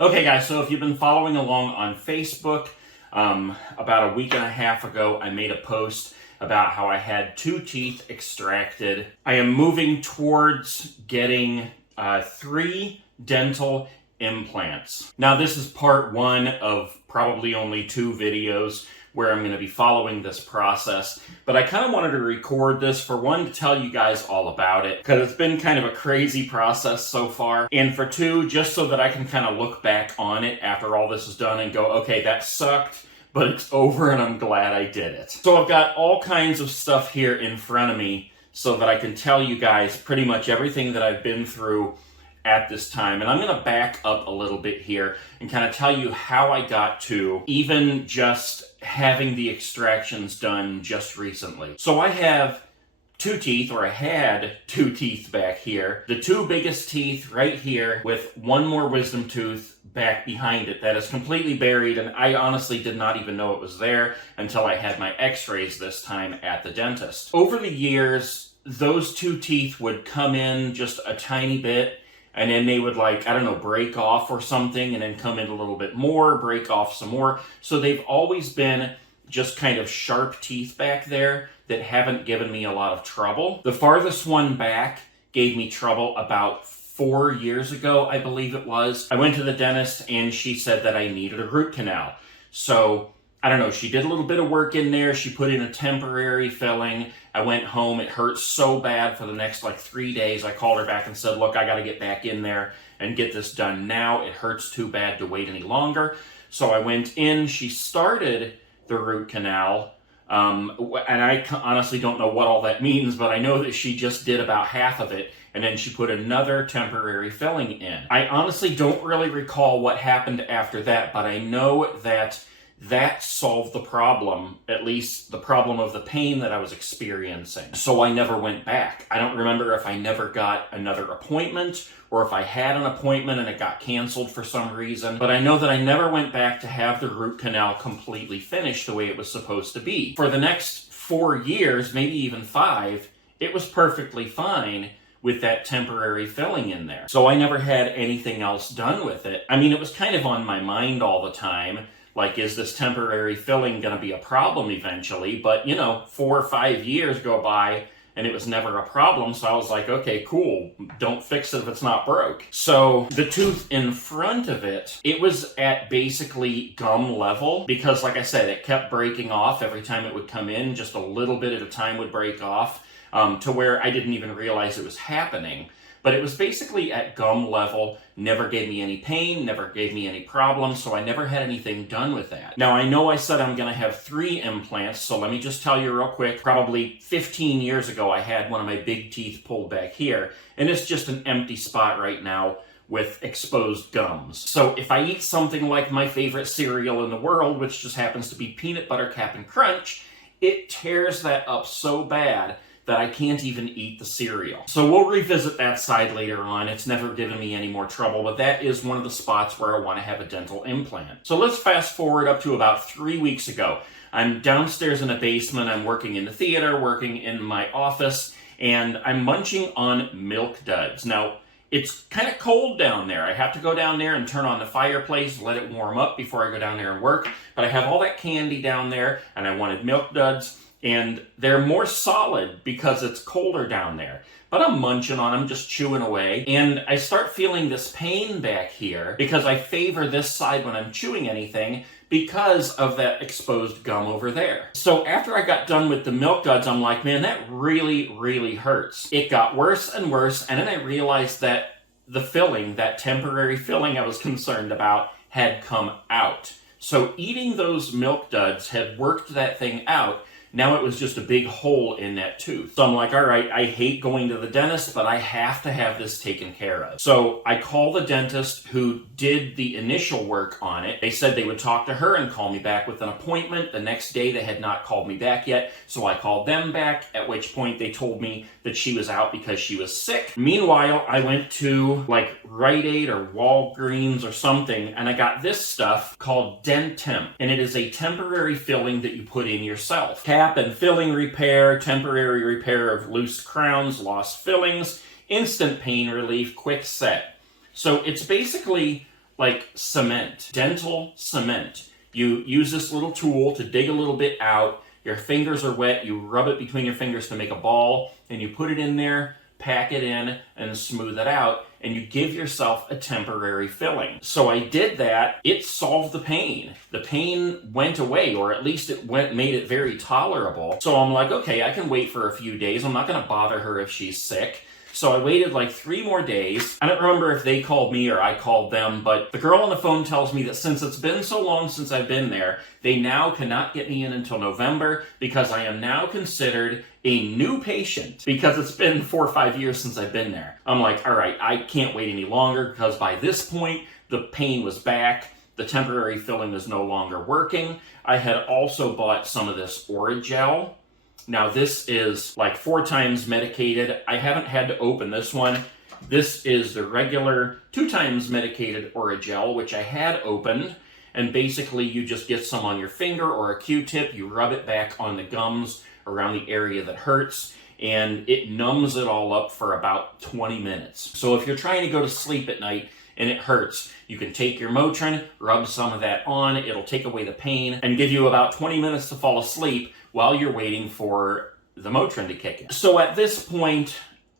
Okay guys, so if you've been following along on Facebook, about a week and a half ago I made a post about how I had 2 teeth extracted. I am moving towards getting 3 dental implants. Now this is part 1 of probably only 2 videos where I'm going to be following this process, but I kind of wanted to record this for 1 to tell you guys all about it, because it's been kind of a crazy process so far, and for 2, just so that I can kind of look back on it after all this is done and go, okay, that sucked, but it's over and I'm glad I did it. So I've got all kinds of stuff here in front of me so that I can tell you guys pretty much everything that I've been through at this time. And I'm going to back up a little bit here and kind of tell you how I got to even just having the extractions done just recently. So I have 2 teeth, or I had 2 teeth back here. The 2 biggest teeth right here with 1 more wisdom tooth back behind it that is completely buried, and I honestly did not even know it was there until I had my x-rays this time at the dentist. Over the years, those 2 teeth would come in just a tiny bit, and then they would, like, I don't know, break off or something, and then come in a little bit more, break off some more. So they've always been just kind of sharp teeth back there that haven't given me a lot of trouble. The farthest one back gave me trouble about 4 years ago, I believe it was. I went to the dentist and she said that I needed a root canal. So, I don't know, she did a little bit of work in there. She put in a temporary filling. I went home. It hurt so bad for the next 3 days. I called her back and said, look, I got to get back in there and get this done now. It hurts too bad to wait any longer. So I went in. She started the root canal. And I honestly don't know what all that means, but I know that she just did about half of it, and then she put another temporary filling in. I honestly don't really recall what happened after that, but I know that that solved the problem, at least the problem of the pain that I was experiencing. So I never went back. I don't remember if I never got another appointment or if I had an appointment and it got canceled for some reason. But I know that I never went back to have the root canal completely finished the way it was supposed to be. For the next 4 years, maybe even 5, it was perfectly fine with that temporary filling in there. So I never had anything else done with it. I mean, it was kind of on my mind all the time. Like, is this temporary filling going to be a problem eventually? But, 4 or 5 years go by and it was never a problem. So I was like, okay, cool. Don't fix it if it's not broke. So the tooth in front of it, it was at basically gum level because, like I said, it kept breaking off every time it would come in. Just a little bit at a time would break off to where I didn't even realize it was happening. But it was basically at gum level, never gave me any pain, never gave me any problems, so I never had anything done with that. Now, I know I said I'm going to have 3 implants, so let me just tell you real quick. Probably 15 years ago, I had one of my big teeth pulled back here, and it's just an empty spot right now with exposed gums. So if I eat something like my favorite cereal in the world, which just happens to be Peanut Butter Cap'n Crunch, it tears that up so bad that I can't even eat the cereal. So we'll revisit that side later on. It's never given me any more trouble, but that is one of the spots where I want to have a dental implant. So let's fast forward up to about 3 weeks ago. I'm downstairs in the basement. I'm working in the theater, working in my office, and I'm munching on Milk Duds. Now, it's kind of cold down there. I have to go down there and turn on the fireplace, let it warm up before I go down there and work. But I have all that candy down there, and I wanted Milk Duds. And they're more solid because it's colder down there. But I'm munching on them, just chewing away. And I start feeling this pain back here because I favor this side when I'm chewing anything because of that exposed gum over there. So after I got done with the Milk Duds, I'm like, man, that really, really hurts. It got worse and worse. And then I realized that the filling, that temporary filling I was concerned about, had come out. So eating those Milk Duds had worked that thing out. Now it was just a big hole in that tooth. So I'm like, all right, I hate going to the dentist, but I have to have this taken care of. So I call the dentist who did the initial work on it. They said they would talk to her and call me back with an appointment. The next day they had not called me back yet, so I called them back, at which point they told me that she was out because she was sick. Meanwhile, I went to Rite Aid or Walgreens or something, and I got this stuff called Dentemp, and it is a temporary filling that you put in yourself. Cap and filling repair, temporary repair of loose crowns, lost fillings, instant pain relief, quick set. So it's basically like cement, dental cement. You use this little tool to dig a little bit out. Your fingers are wet. You rub it between your fingers to make a ball, and you put it in there, pack it in, and smooth it out, and you give yourself a temporary filling. So I did that. It solved the pain. The pain went away, or at least made it very tolerable. So I'm like, okay, I can wait for a few days. I'm not going to bother her if she's sick. So I waited like 3 more days. I don't remember if they called me or I called them, but the girl on the phone tells me that since it's been so long since I've been there, they now cannot get me in until November because I am now considered a new patient because it's been 4 or 5 years since I've been there. I'm like, all right, I can't wait any longer because by this point, the pain was back. The temporary filling is no longer working. I had also bought some of this Oragel. Now this is like 4 times medicated. I haven't had to open this one. This is the regular 2 times medicated Oragel, which I had opened. And basically you just get some on your finger or a Q-tip. You rub it back on the gums around the area that hurts. And it numbs it all up for about 20 minutes. So if you're trying to go to sleep at night and it hurts, you can take your Motrin, rub some of that on. It'll take away the pain and give you about 20 minutes to fall asleep while you're waiting for the Motrin to kick in. So at this point,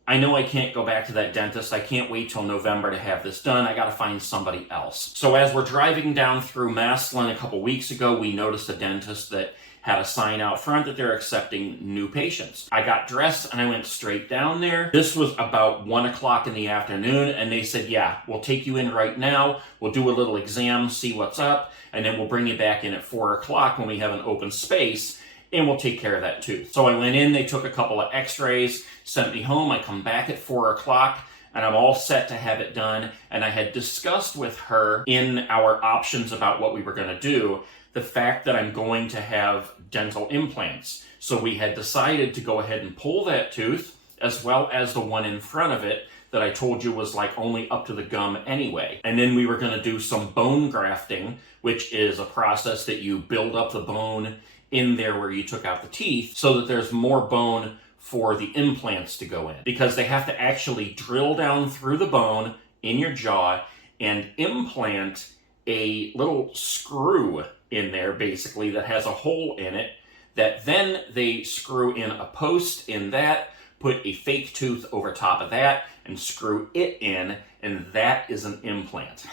I know I can't go back to that dentist. I can't wait till November to have this done. I gotta find somebody else. So as we're driving down through Maslin a couple weeks ago, we noticed a dentist that had a sign out front that they're accepting new patients. I got dressed and I went straight down there. This was about 1 o'clock in the afternoon, and they said, yeah, we'll take you in right now. We'll do a little exam, see what's up, and then we'll bring you back in at 4 o'clock when we have an open space, and we'll take care of that tooth. So I went in, they took a couple of x-rays, sent me home. I come back at 4 o'clock, and I'm all set to have it done. And I had discussed with her in our options about what we were gonna do, the fact that I'm going to have dental implants. So we had decided to go ahead and pull that tooth, as well as the one in front of it that I told you was like only up to the gum anyway. And then we were gonna do some bone grafting, which is a process that you build up the bone in there where you took out the teeth so that there's more bone for the implants to go in. Because they have to actually drill down through the bone in your jaw and implant a little screw in there basically that has a hole in it that then they screw in a post in that, put a fake tooth over top of that and screw it in, and that is an implant.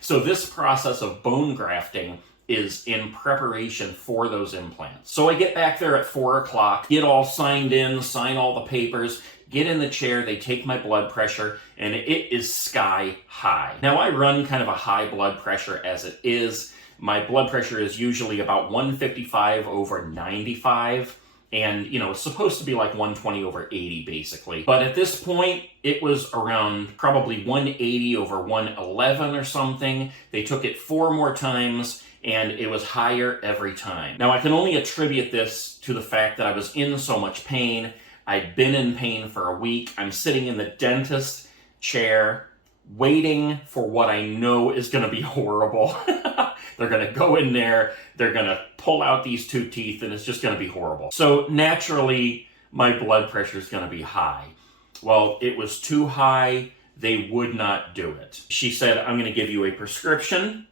So this process of bone grafting is in preparation for those implants. So I get back there at 4 o'clock, get all signed in, sign all the papers, get in the chair, they take my blood pressure, and it is sky high. Now I run kind of a high blood pressure as it is. My blood pressure is usually about 155 over 95, and it's supposed to be like 120 over 80 basically. But at this point, it was around probably 180 over 111 or something. They took it 4 more times, and it was higher every time. Now, I can only attribute this to the fact that I was in so much pain. I'd been in pain for a week. I'm sitting in the dentist chair, waiting for what I know is gonna be horrible. They're gonna go in there, they're gonna pull out these 2 teeth, and it's just gonna be horrible. So naturally, my blood pressure is gonna be high. Well, it was too high. They would not do it. She said, I'm gonna give you a prescription.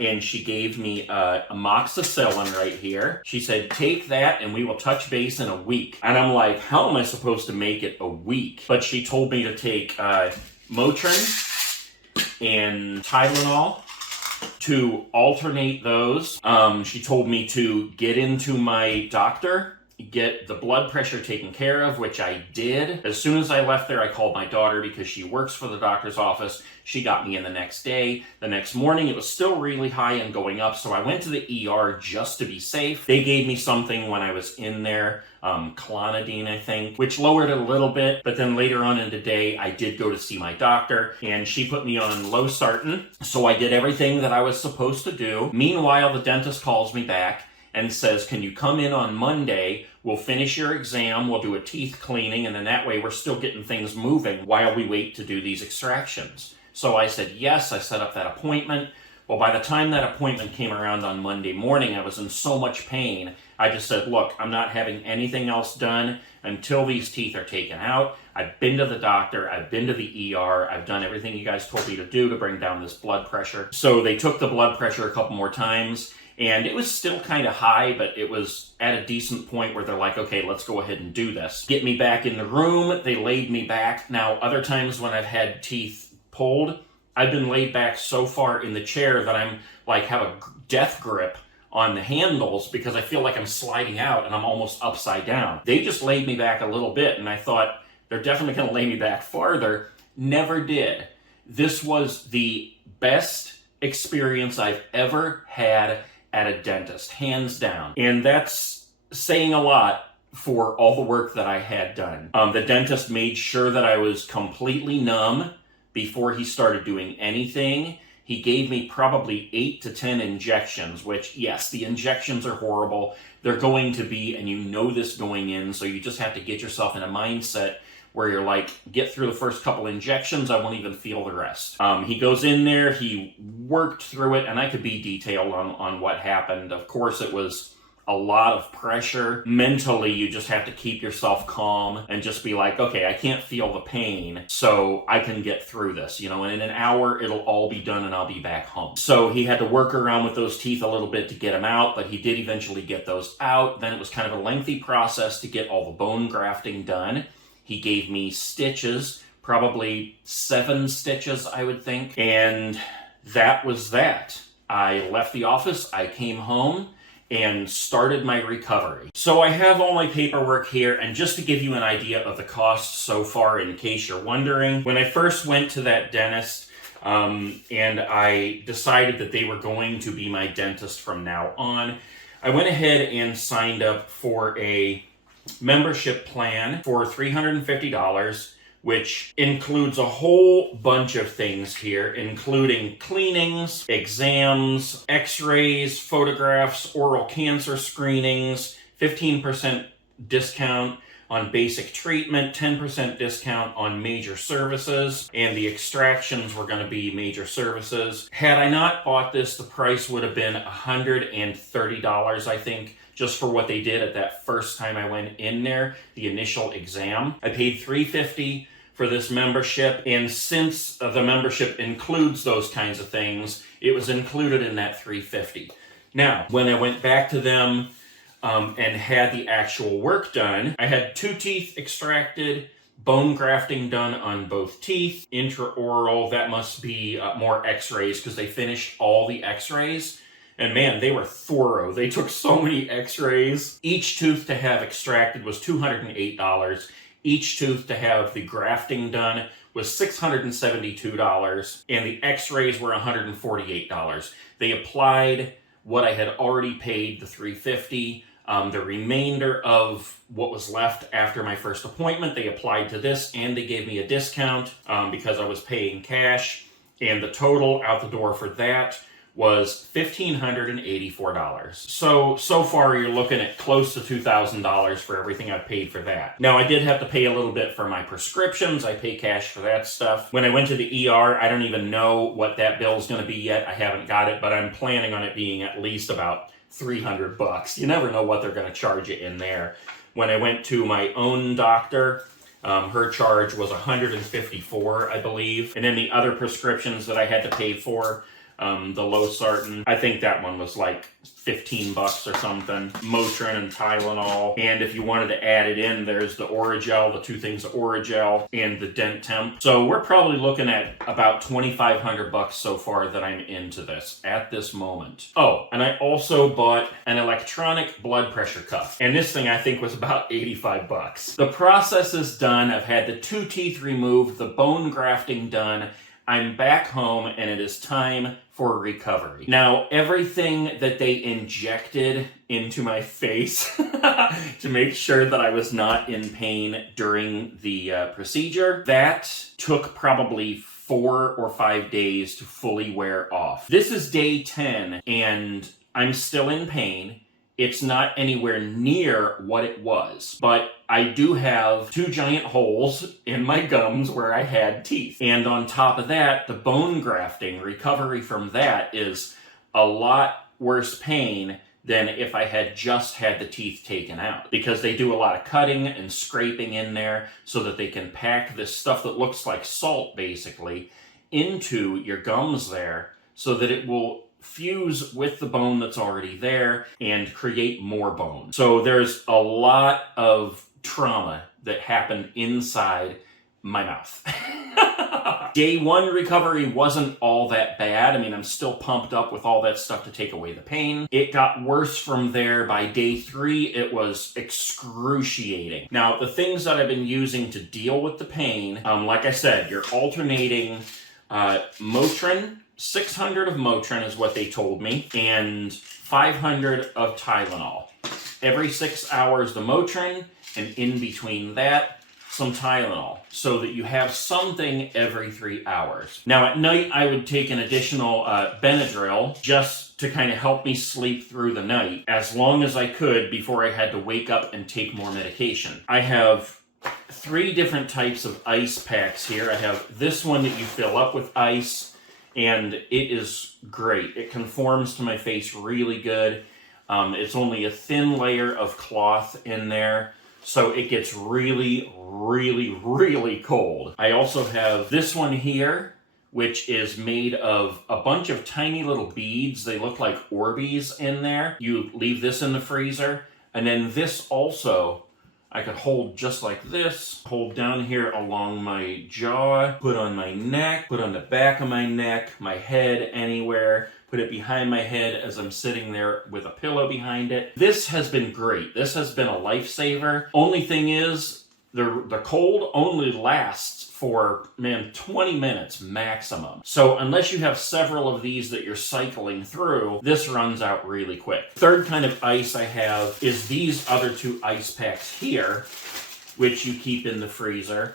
And she gave me amoxicillin right here. She said, take that and we will touch base in a week. And I'm like, how am I supposed to make it a week? But she told me to take Motrin and Tylenol to alternate those. She told me to get into my doctor, get the blood pressure taken care of, which I did. As soon as I left there, I called my daughter because she works for the doctor's office. She got me in the next day. The next morning, it was still really high and going up, so I went to the ER just to be safe. They gave me something when I was in there, clonidine, I think, which lowered it a little bit, but then later on in the day, I did go to see my doctor, and she put me on losartan, so I did everything that I was supposed to do. Meanwhile, the dentist calls me back and says, can you come in on Monday? We'll finish your exam, we'll do a teeth cleaning, and then that way we're still getting things moving while we wait to do these extractions. So I said yes, I set up that appointment. Well, by the time that appointment came around on Monday morning, I was in so much pain, I just said, look, I'm not having anything else done until these teeth are taken out. I've been to the doctor, I've been to the ER, I've done everything you guys told me to do to bring down this blood pressure. So they took the blood pressure a couple more times, and it was still kind of high, but it was at a decent point where they're like, okay, let's go ahead and do this. Get me back in the room, they laid me back. Now, other times when I've had teeth pulled, I've been laid back so far in the chair that I'm like have a death grip on the handles because I feel like I'm sliding out and I'm almost upside down. They just laid me back a little bit, and I thought they're definitely going to lay me back farther. Never did. This was the best experience I've ever had at a dentist, hands down. And that's saying a lot for all the work that I had done. The dentist made sure that I was completely numb before he started doing anything. He gave me probably 8 to 10 injections, which, yes, the injections are horrible. They're going to be, and you know this going in, so you just have to get yourself in a mindset where you're like, get through the first couple injections, I won't even feel the rest. He goes in there, he worked through it, and I could be detailed on what happened. Of course, it was a lot of pressure. Mentally, you just have to keep yourself calm and just be like, okay, I can't feel the pain, so I can get through this, and in an hour, it'll all be done and I'll be back home. So he had to work around with those teeth a little bit to get them out, but he did eventually get those out. Then it was kind of a lengthy process to get all the bone grafting done. He gave me stitches, probably 7 stitches, I would think. And that was that. I left the office, I came home, and started my recovery. So I have all my paperwork here, and just to give you an idea of the cost so far, in case you're wondering, when I first went to that dentist, and I decided that they were going to be my dentist from now on, I went ahead and signed up for a membership plan for $350, which includes a whole bunch of things here, including cleanings, exams, x-rays, photographs, oral cancer screenings, 15% discount on basic treatment, 10% discount on major services, and the extractions were going to be major services. Had I not bought this, the price would have been $130, I think, just for what they did at that first time I went in there, the initial exam. I paid $350 for this membership, and since the membership includes those kinds of things, it was included in that $350. Now, when I went back to them and had the actual work done, I had 2 teeth extracted, bone grafting done on both teeth, intraoral, that must be more x-rays because they finished all the x-rays. And man, they were thorough. They took so many x-rays. Each tooth to have extracted was $208. Each tooth to have the grafting done was $672, and the x-rays were $148. They applied what I had already paid, the $350. The remainder of what was left after my first appointment, they applied to this, and they gave me a discount because I was paying cash, and the total out the door for that was $1,584. So far you're looking at close to $2,000 for everything I've paid for that. Now, I did have to pay a little bit for my prescriptions. I pay cash for that stuff. When I went to the ER, I don't even know what that bill's going to be yet. I haven't got it, but I'm planning on it being at least about $300. You never know what they're going to charge you in there. When I went to my own doctor, her charge was $154, I believe. And then the other prescriptions that I had to pay for, the losartan, I think that one was like $15 or something. Motrin and Tylenol. And if you wanted to add it in, there's the Oragel, the 2 things of Oragel, and the Dent Temp. So we're probably looking at about $2,500 so far that I'm into this at this moment. Oh, and I also bought an electronic blood pressure cuff. And this thing I think was about $85. The process is done. I've had the 2 teeth removed, the bone grafting done. I'm back home, and it is time for recovery. Now, everything that they injected into my face to make sure that I was not in pain during the procedure, that took probably 4 or 5 days to fully wear off. This is day 10, and I'm still in pain, it's not anywhere near what it was. But I do have 2 giant holes in my gums where I had teeth. And on top of that, the bone grafting, recovery from that is a lot worse pain than if I had just had the teeth taken out. Because they do a lot of cutting and scraping in there so that they can pack this stuff that looks like salt, basically, into your gums there so that it will fuse with the bone that's already there and create more bone. So there's a lot of trauma that happened inside my mouth. Day 1 recovery wasn't all that bad. I mean, I'm still pumped up with all that stuff to take away the pain. It got worse from there. By day 3, it was excruciating. Now, the things that I've been using to deal with the pain, like I said, you're alternating Motrin. 600 of Motrin is what they told me, and 500 of Tylenol. Every 6 hours the Motrin, and in between that, some Tylenol, so that you have something every 3 hours. Now at night, I would take an additional Benadryl just to kind of help me sleep through the night as long as I could before I had to wake up and take more medication. I have 3 different types of ice packs here. I have this one that you fill up with ice, and it is great. It conforms to my face really good. It's only a thin layer of cloth in there, so it gets really, really, really cold. I also have this one here, which is made of a bunch of tiny little beads. They look like Orbeez in there. You leave this in the freezer, and then this also I could hold just like this, hold down here along my jaw, put on my neck, put on the back of my neck, my head, anywhere, put it behind my head as I'm sitting there with a pillow behind it. This has been great. This has been a lifesaver. Only thing is, the cold only lasts for, 20 minutes maximum. So unless you have several of these that you're cycling through, this runs out really quick. Third kind of ice I have is these other 2 ice packs here, which you keep in the freezer.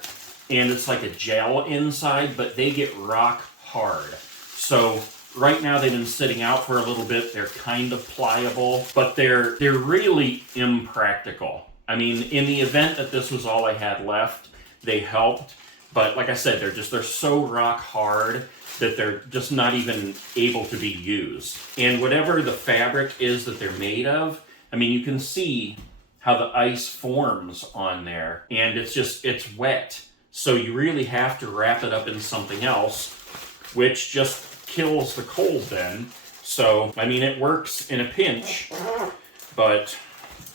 And it's like a gel inside, but they get rock hard. So right now they've been sitting out for a little bit. They're kind of pliable, but they're really impractical. I mean, in the event that this was all I had left, they helped. But like I said, they're so rock hard that they're just not even able to be used. And whatever the fabric is that they're made of, I mean, you can see how the ice forms on there. And it's wet. So you really have to wrap it up in something else, which just kills the cold then. So, I mean, it works in a pinch, but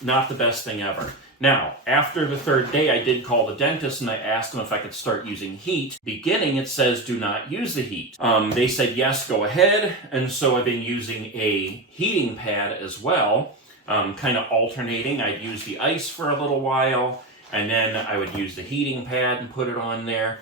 not the best thing ever. Now, after the 3rd day, I did call the dentist and I asked them if I could start using heat. Beginning, it says do not use the heat. They said, yes, go ahead. And so I've been using a heating pad as well, kind of alternating. I'd use the ice for a little while, and then I would use the heating pad and put it on there.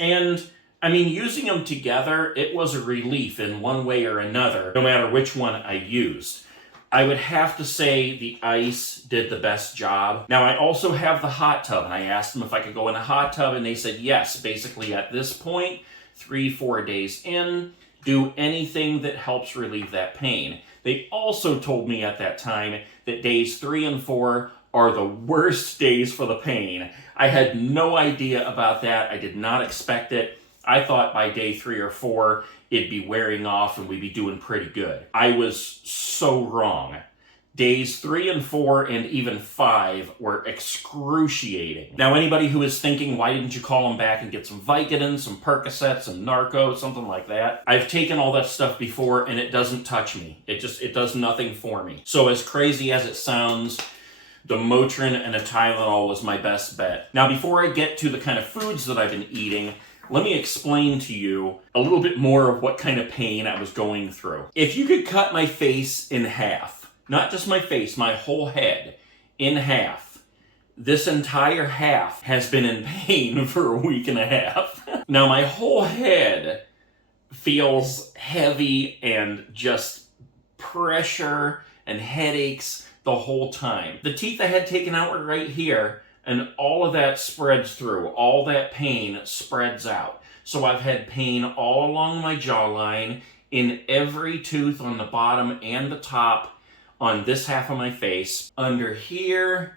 And I mean, using them together, it was a relief in one way or another, no matter which one I used. I would have to say the ice did the best job. Now, I also have the hot tub, and I asked them if I could go in a hot tub, and they said yes. Basically, at this point, 3-4 days in, do anything that helps relieve that pain. They also told me at that time that days 3 and 4 are the worst days for the pain. I had no idea about that. I did not expect it. I thought by day 3 or 4, it'd be wearing off and we'd be doing pretty good. I was so wrong. Days 3 and 4 and even 5 were excruciating. Now, anybody who is thinking, why didn't you call them back and get some Vicodin, some Percocet, some Narco, something like that? I've taken all that stuff before and it doesn't touch me. It does nothing for me. So as crazy as it sounds, the Motrin and a Tylenol was my best bet. Now, before I get to the kind of foods that I've been eating, let me explain to you a little bit more of what kind of pain I was going through. If you could cut my face in half, not just my face, my whole head in half, this entire half has been in pain for a week and a half. Now, my whole head feels heavy and just pressure and headaches the whole time. The teeth I had taken out were right here, and all of that spreads through. All that pain spreads out. So I've had pain all along my jawline, in every tooth on the bottom and the top, on this half of my face, under here,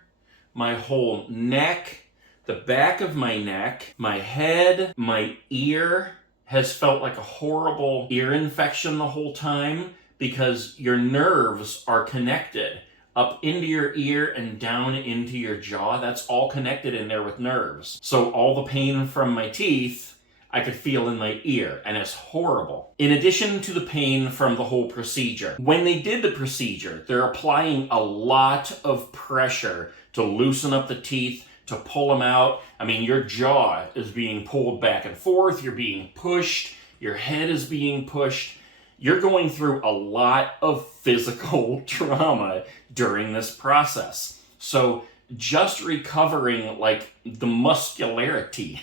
my whole neck, the back of my neck, my head, my ear has felt like a horrible ear infection the whole time because your nerves are connected up into your ear and down into your jaw. That's all connected in there with nerves. So all the pain from my teeth I could feel in my ear, and it's horrible. In addition to the pain from the whole procedure, when they did the procedure, they're applying a lot of pressure to loosen up the teeth, to pull them out. I mean, your jaw is being pulled back and forth, you're being pushed, your head is being pushed. You're going through a lot of physical trauma during this process. So just recovering like the muscularity,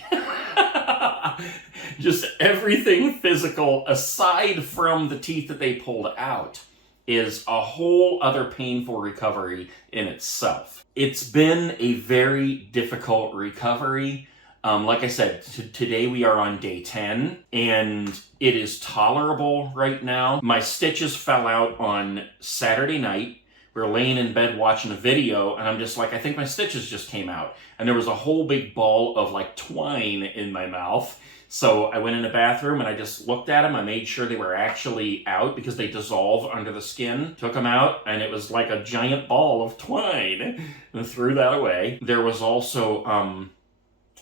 just everything physical aside from the teeth that they pulled out is a whole other painful recovery in itself. It's been a very difficult recovery. Like I said, today we are on day 10, and it is tolerable right now. My stitches fell out on Saturday night. We were laying in bed watching a video, and I'm just like, I think my stitches just came out. And there was a whole big ball of like twine in my mouth. So I went in the bathroom and I just looked at them. I made sure they were actually out because they dissolve under the skin. Took them out, and it was like a giant ball of twine, and threw that away. There was also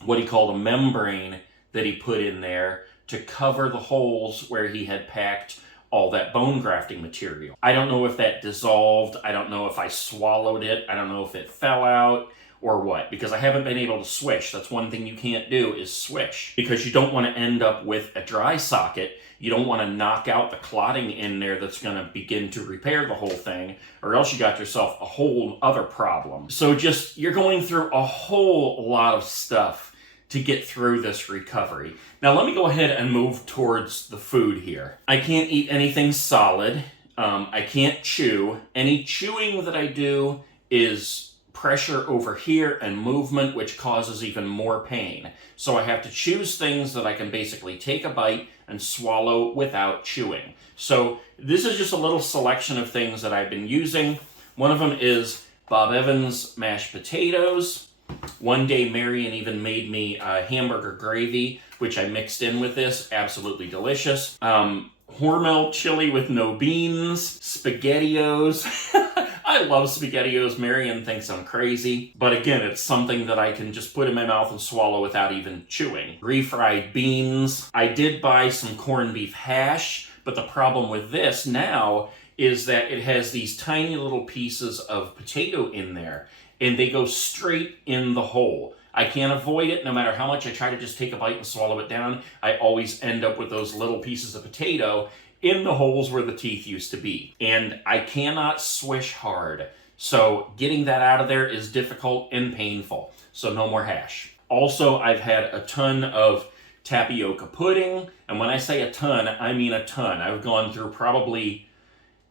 what he called a membrane that he put in there to cover the holes where he had packed all that bone grafting material. I don't know if that dissolved. I don't know if I swallowed it. I don't know if it fell out or what, because I haven't been able to swish. That's one thing you can't do is swish, because you don't want to end up with a dry socket. You don't want to knock out the clotting in there that's going to begin to repair the whole thing, or else you got yourself a whole other problem. So just, you're going through a whole lot of stuff to get through this recovery. Now let me go ahead and move towards the food here. I can't eat anything solid. I can't chew. Any chewing that I do is pressure over here and movement, which causes even more pain. So I have to choose things that I can basically take a bite and swallow without chewing. So this is just a little selection of things that I've been using. One of them is Bob Evans mashed potatoes. One day Marion even made me hamburger gravy, which I mixed in with this. Absolutely delicious. Hormel chili with no beans. SpaghettiOs. I love SpaghettiOs. Marion thinks I'm crazy. But again, it's something that I can just put in my mouth and swallow without even chewing. Refried beans. I did buy some corned beef hash, but the problem with this now is that it has these tiny little pieces of potato in there, and they go straight in the hole. I can't avoid it no matter how much I try to just take a bite and swallow it down. I always end up with those little pieces of potato in the holes where the teeth used to be. And I cannot swish hard. So getting that out of there is difficult and painful. So no more hash. Also, I've had a ton of tapioca pudding. And when I say a ton, I mean a ton. I've gone through probably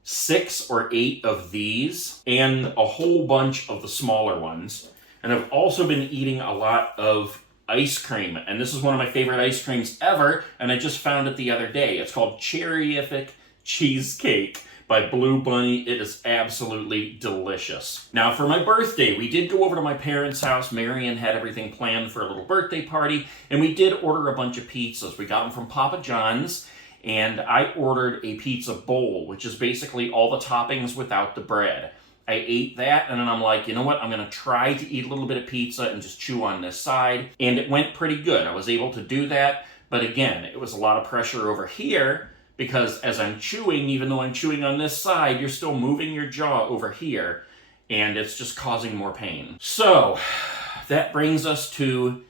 6 or 8 of these and a whole bunch of the smaller ones. And I've also been eating a lot of ice cream. And this is one of my favorite ice creams ever. And I just found it the other day. It's called Cherryfic Cheesecake by Blue Bunny. It is absolutely delicious. Now for my birthday, we did go over to my parents' house. Marion had everything planned for a little birthday party. And we did order a bunch of pizzas. We got them from Papa John's. And I ordered a pizza bowl, which is basically all the toppings without the bread. I ate that, and then I'm like, you know what? I'm going to try to eat a little bit of pizza and just chew on this side. And it went pretty good. I was able to do that. But again, it was a lot of pressure over here because as I'm chewing, even though I'm chewing on this side, you're still moving your jaw over here, and it's just causing more pain. So that brings us to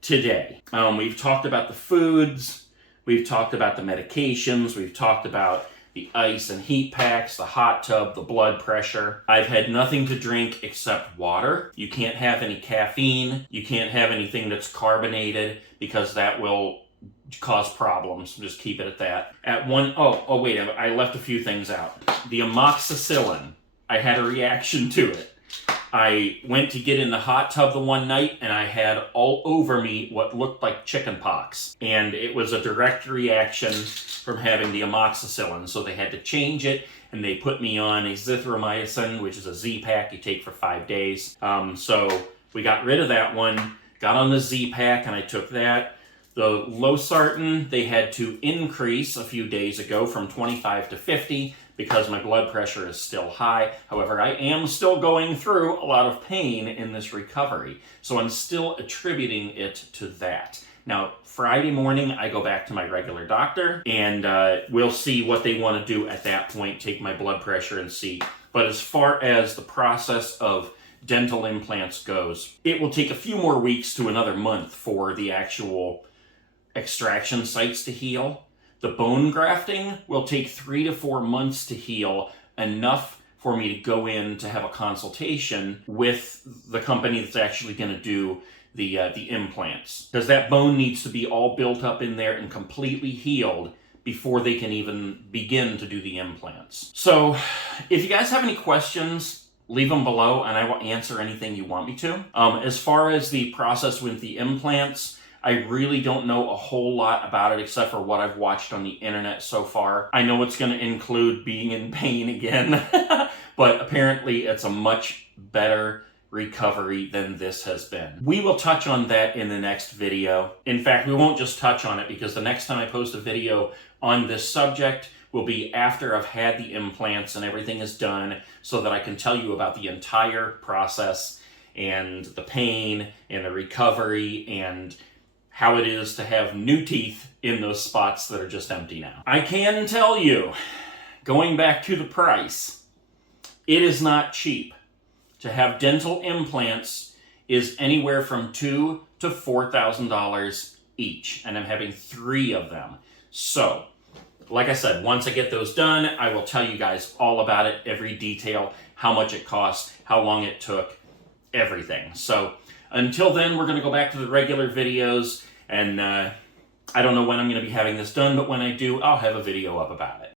today. We've talked about the foods. We've talked about the medications. We've talked about the ice and heat packs, the hot tub, the blood pressure. I've had nothing to drink except water. You can't have any caffeine. You can't have anything that's carbonated because that will cause problems. Just keep it at that. Wait, I left a few things out. The amoxicillin, I had a reaction to it. I went to get in the hot tub the one night and I had all over me what looked like chicken pox. And it was a direct reaction from having the amoxicillin. So they had to change it and they put me on azithromycin, which is a Z-Pack you take for 5 days. So we got rid of that one, got on the Z-Pack, and I took that. The losartan, they had to increase a few days ago from 25 to 50 because my blood pressure is still high. However, I am still going through a lot of pain in this recovery, so I'm still attributing it to that. Now, Friday morning, I go back to my regular doctor, and we'll see what they want to do at that point, take my blood pressure and see. But as far as the process of dental implants goes, it will take a few more weeks to another month for the actual extraction sites to heal. The bone grafting will take 3 to 4 months to heal, enough for me to go in to have a consultation with the company that's actually going to do the implants. Because that bone needs to be all built up in there and completely healed before they can even begin to do the implants. So if you guys have any questions, leave them below and I will answer anything you want me to. As far as the process with the implants, I really don't know a whole lot about it except for what I've watched on the internet so far. I know it's going to include being in pain again, but apparently it's a much better recovery than this has been. We will touch on that in the next video. In fact, we won't just touch on it because the next time I post a video on this subject will be after I've had the implants and everything is done, so that I can tell you about the entire process and the pain and the recovery and how it is to have new teeth in those spots that are just empty now. I can tell you, going back to the price, it is not cheap. To have dental implants is anywhere from $2,000 to $4,000 each, and I'm having 3 of them. So, like I said, once I get those done, I will tell you guys all about it, every detail, how much it cost, how long it took, everything. So, until then, we're going to go back to the regular videos, and I don't know when I'm going to be having this done, but when I do, I'll have a video up about it.